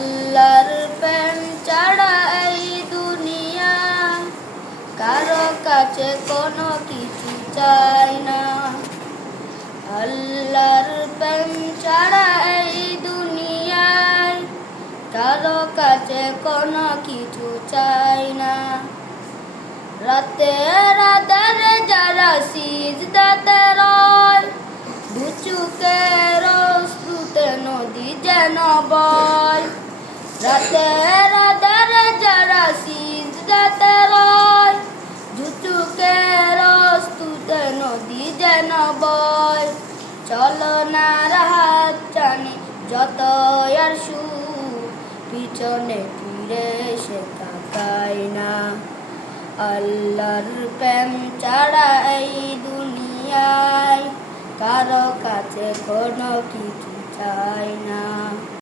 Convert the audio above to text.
আল্লাহর প্রেম ছাড়া এই দুনিয়া। কারও কাছে কোনো কিছু চাই না। আল্লাহর প্রেম ছাড়া এই দুনিয়ায় কারও কাছে কোনো কিছু চাই না। রাতে রাধারে যারা সিজদাতে রয় দু চুকের শ্রুতে নদী যেন বয়। রাতে রাধারে যারা সিজদাতে রয় দু চুকের শ্রুতে নদী যেন বয়। চলো না রাহাত যত আর সু পিছনে ফিরে সে তাকাই না। আল্লাহর প্রেম ছাড়া এই দুনিয়ায় কারও কাছে কোনো কিছু চাই না।